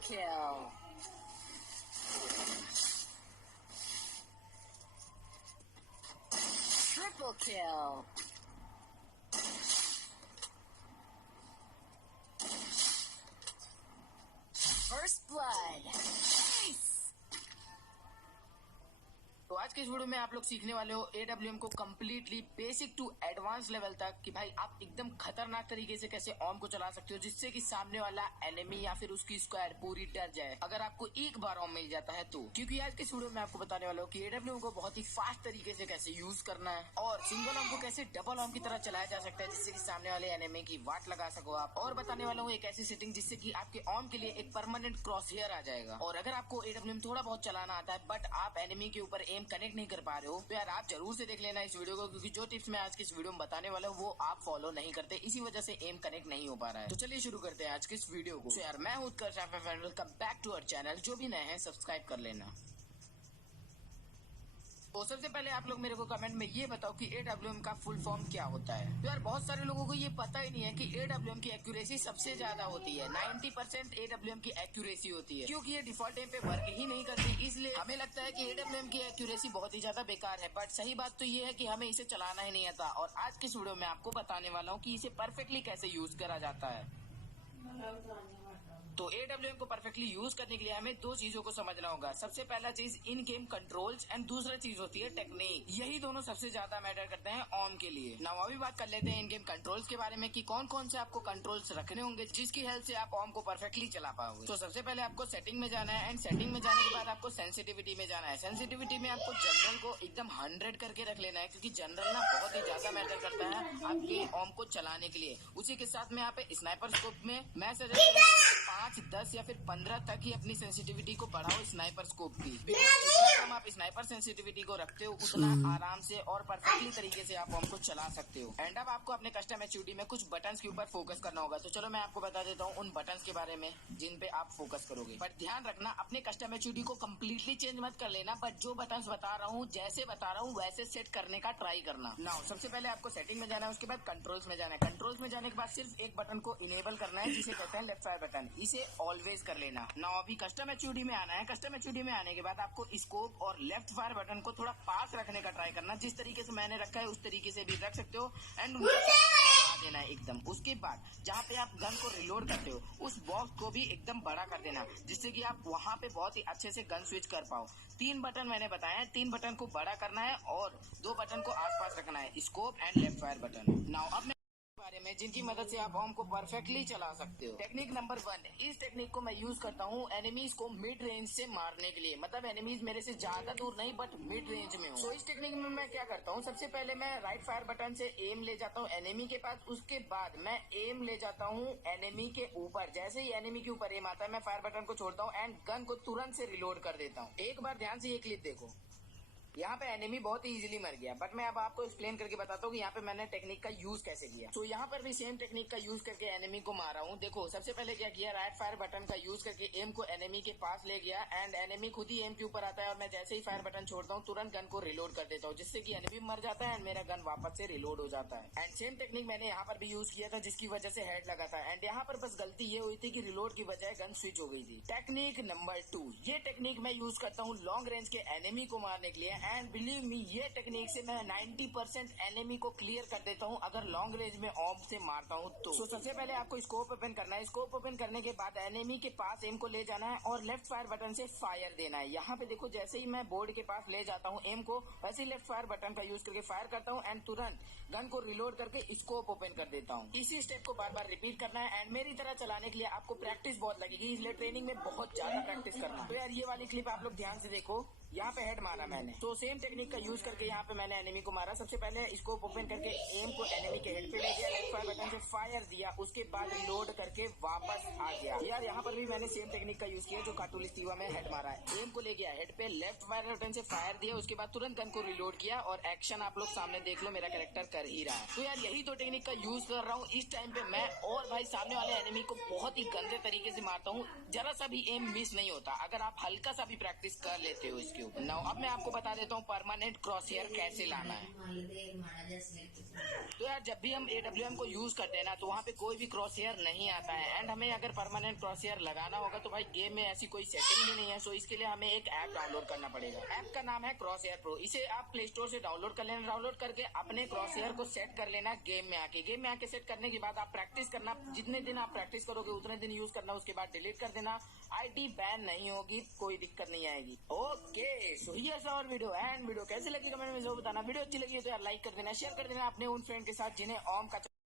kill. Triple kill. First blood. Nice. तो आज के इस वीडियो में आप लोग सीखने वाले हो AWM को completely basic to advance level तक कि भाई आप एकदम खतरनाक तरीके से कैसे ओम को चला सकते हो जिससे कि सामने वाला एनिमी या फिर उसकी स्क्वाड पूरी डर जाए अगर आपको एक बार ओम मिल जाता है तो। क्योंकि आज के इस वीडियो में आपको बताने वाला हूँ कि AWM को बहुत ही फास्ट तरीके से कैसे यूज करना है और सिंगल ओम को कैसे डबल ओम की तरह चलाया जा सकता है जिससे कि सामने वाले एनिमी की वाट लगा सको आप। और बताने वाला हूँ एक ऐसी सेटिंग जिससे कि आपके ओम के लिए एक परमानेंट क्रॉस हेयर आ जाएगा। और अगर आपको AWM थोड़ा बहुत चलाना आता है बट आप एनिमी के ऊपर कनेक्ट नहीं कर पा रहे हो तो यार आप जरूर से देख लेना इस वीडियो को, क्योंकि जो टिप्स मैं आज की इस वीडियो में बताने वाला हूँ वो आप फॉलो नहीं करते, इसी वजह से एम कनेक्ट नहीं हो पा रहा है। तो चलिए शुरू करते हैं आज की इस वीडियो को। तो यार मैं हूं Utkarsh, welcome back to our channel. जो भी नए हैं सब्सक्राइब कर लेना। तो सबसे पहले आप लोग मेरे को कमेंट में ये बताओ कि AWM का फुल फॉर्म क्या होता है। तो यार बहुत सारे लोगों को ये पता ही नहीं है कि AWM की एक्यूरेसी सबसे ज्यादा होती है। 90% AWM की एक्यूरेसी होती है, क्योंकि ये डिफॉल्ट टाइम पे वर्क ही नहीं करती, इसलिए हमें लगता है कि AWM की एक्यूरेसी बहुत ही ज्यादा बेकार है। बट सही बात तो ये है कि हमें इसे चलाना ही नहीं आता। और आज की इस वीडियो में आपको बताने वाला हूँ कि इसे परफेक्टली कैसे यूज करा जाता है। तो AWM को परफेक्टली यूज करने के लिए हमें दो चीजों को समझना होगा। सबसे पहला चीज इन गेम कंट्रोल्स एंड दूसरा चीज होती है टेक्निक। यही दोनों सबसे ज्यादा मैटर करते हैं ओम के लिए। नाउ अभी बात कर लेते हैं इन गेम कंट्रोल्स के बारे में कि कौन कौन से आपको कंट्रोल्स रखने होंगे जिसकी हेल्प से आप ओम को परफेक्टली चला पाओगे। तो सबसे पहले आपको सेटिंग में जाना है एंड सेटिंग में जाने के बाद आपको सेंसिटिविटी में जाना है। सेंसिटिविटी में आपको जनरल को एकदम 100 करके रख लेना है, क्योंकि जनरल ना बहुत ही ज्यादा मैटर करता है आपके ओम को चलाने के लिए। उसी के साथ में यहाँ पे स्नाइपर स्कोप में मैं सजेस्ट करूंगा 5, 10 या फिर 15 तक ही अपनी सेंसिटिविटी को बढ़ाओ स्नाइपर स्कोप की। जितना कम आप स्नाइपर सेंसिटिविटी को रखते हो उतना आराम से और परफेक्टली तरीके से आप बम को चला सकते हो। एंड अब आपको अपने कस्टम एचयूडी में कुछ बटन्स के ऊपर फोकस करना होगा। तो चलो मैं आपको बता देता हूँ उन बटन्स के बारे में जिन पे आप फोकस करोगे। बट ध्यान रखना अपने कस्टम एचयूडी को कम्प्लीटली चेंज मत कर लेना, बट जो बटन्स बता रहा हूँ जैसे बता रहा हूँ वैसे सेट करने का ट्राई करना। नाउ सबसे पहले आपको सेटिंग में जाना है, उसके बाद कंट्रोल्स में जाना है। कंट्रोल्स में जाने के बाद सिर्फ एक बटन को इनेबल करना है जिसे कहते हैं लेफ्ट फायर बटन। इसे ऑलवेज कर लेना। नाउ अभी कस्टम एचयूडी में आना है। कस्टम एचयूडी में आने के बाद आपको स्कोप और लेफ्ट फायर बटन को थोड़ा पास रखने का ट्राई करना। जिस तरीके से मैंने रखा है उस तरीके से भी रख सकते हो एंड उनको देना है एकदम। उसके बाद जहाँ पे आप गन को रिलोड करते हो उस बॉक्स को भी एकदम बड़ा कर देना, जिससे कि आप वहाँ पे बहुत ही अच्छे से गन स्विच कर पाओ। 3 बटन मैंने बताया है, 3 बटन को बड़ा करना है और 2 बटन को आसपास रखना है, scope and left fire button. Now अब बारे में जिनकी मदद से आप ओम को परफेक्टली चला सकते हो। टेक्निक नंबर 1, इस टेक्निक को मैं यूज करता हूँ एनिमीज को मिड रेंज से मारने के लिए। मतलब एनिमीज मेरे से ज्यादा दूर नहीं बट मिड रेंज में हो। तो इस टेक्निक में मैं क्या करता हूँ, सबसे पहले मैं राइट फायर बटन से एम ले जाता हूँ एनिमी के पास। उसके बाद मैं एम ले जाता हूँ एनिमी के ऊपर। जैसे ही एनिमी के ऊपर एम आता है मैं फायर बटन को छोड़ता हूँ एंड गन को तुरंत से रिलोड कर देता हूँ। एक बार ध्यान से ये क्लिप देखो, यहाँ पे एनिमी बहुत ही इजीली मर गया। बट मैं अब आपको एक्सप्लेन करके बताता हूँ कि यहाँ पे मैंने टेक्निक का यूज कैसे किया। तो यहाँ पर भी सेम टेक्निक का यूज करके एनिमी को मारा हूँ। देखो सबसे पहले क्या किया, राइट फायर बटन का यूज करके एम को एनिमी के पास ले गया एंड एनिमी खुद ही एम के ऊपर आता है और मैं जैसे ही फायर बटन छोड़ता हूँ तुरंत गन को रिलोड कर देता हूँ, जिससे कि एनिमी मर जाता है एंड मेरा गन वापस से रिलोड हो जाता है। एंड सेम टेक्निक मैंने यहाँ पर भी यूज किया था जिसकी वजह से हेड लगा था। एंड यहाँ पर बस गलती ये हुई थी कि रिलोड की बजाय गन स्विच हो गई थी। टेक्निक नंबर 2, ये टेक्निक मैं यूज करता हूँ लॉन्ग रेंज के एनिमी को मारने के लिए एंड बिलीव मी ये टेक्निक से मैं 90% एनिमी को क्लियर कर देता हूँ अगर लॉन्ग रेंज में ओम से मारता हूँ तो। सबसे पहले आपको स्कोप ओपन करना है। स्कोप ओपन करने के बाद एनिमी के पास एम को ले जाना है और लेफ्ट फायर बटन से फायर देना है। यहाँ पे देखो जैसे ही मैं बोर्ड के पास ले जाता हूँ एम को, वैसे ही लेफ्ट फायर बटन का यूज करके फायर करता हूँ एंड तुरंत गन को रिलोड करके स्कोप ओपन कर देता हूँ। इसी स्टेप को बार बार रिपीट करना है एंड मेरी तरह चलाने के लिए आपको प्रैक्टिस बहुत लगेगी, इसलिए ट्रेनिंग में बहुत ज्यादा प्रैक्टिस करना। तो यार ये वाली क्लिप आप लोग ध्यान से देखो, यहाँ पे हेड मारा मैंने। तो सेम टेक्निक का यूज करके यहाँ पे मैंने एनिमी को मारा। सबसे पहले स्कोप ओपन करके एम को एनिमी के हेड पे ले गया, लेफ्ट फायर बटन से फायर दिया, उसके बाद लोड करके वापस आ गया। यार यहाँ पर भी मैंने सेम टेक्निक का यूज किया जो काटुलिस्तीवा में हेड मारा है। एम को ले गया हेड पे, लेफ्ट फायर बटन से फायर दिया, उसके बाद तुरंत गन को रिलोड किया और एक्शन आप लोग सामने देख लो मेरा कैरेक्टर कर ही रहा है। तो यार यही तो टेक्निक का यूज कर रहा हूँ इस टाइम पे मैं, और भाई सामने वाले एनिमी को बहुत ही गंदे तरीके से मारता हूँ, जरा सा भी एम मिस नहीं होता अगर आप हल्का सा भी प्रैक्टिस कर लेते हो इसकी। क्यूब। नाउ अब मैं आपको बता देता हूँ परमानेंट क्रॉस हेयर कैसे लाना है। तो यार जब भी हम AWM को यूज करते हैं ना तो वहाँ पे कोई भी क्रॉस हेयर नहीं आता है, एंड हमें अगर परमानेंट क्रॉस हेयर लगाना होगा तो भाई गेम में ऐसी कोई सेटिंग भी नहीं है। सो इसके लिए हमें एक ऐप डाउनलोड करना पड़ेगा। ऐप का नाम है क्रॉस हेयर प्रो। इसे आप प्ले स्टोर से डाउनलोड कर लेना। डाउनलोड करके अपने क्रॉस हेयर को सेट कर लेना गेम में आके। गेम में आके सेट करने के बाद आप प्रैक्टिस करना। जितने दिन आप प्रैक्टिस करोगे उतने दिन यूज करना, उसके बाद डिलीट कर देना। आईडी बैन नहीं होगी, कोई दिक्कत नहीं आएगी। ओके सो ये और वीडियो कैसे लगी कमेंट में जरूर बताना। वीडियो अच्छी लगी तो यार लाइक कर देना, शेयर कर देना अपने उन फ्रेंड के साथ जिन्हें ओम का